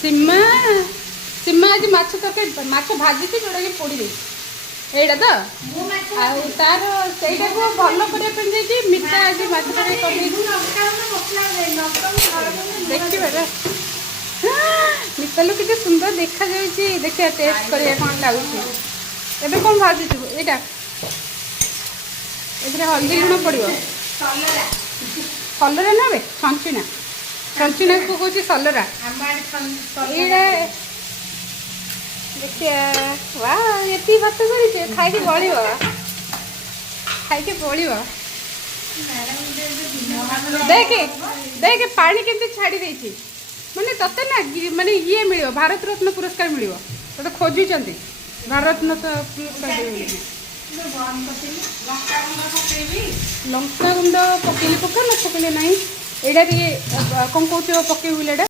सीमा सीमा आज माछ तक माछ भाजी जोटा कि पोड़ी एटा तो तार सहीटा को भल करने मिठा आज माछ देखिए मितालु कितने सुंदर देखा जाए देखिए टेस्ट करिया कौन लगुच एबे कौन भाजुचु एटा एथरे हल्दी लुण पड़ो कलरा ना छंचिना छंचिना को कौन सलरा देखिए वाह ये भात कर खाई बड़ो खाई बड़ो देखे देखे पानी केमती छाड़ी देछि माने तते ना माने ये मिलियो भारत रत्न पुरस्कार मिलियो तो खोजी भारत रत्न पुरस्कार लंका गुंड पकेले पका न पकेले ना यहाँ कौन कौन पकेबी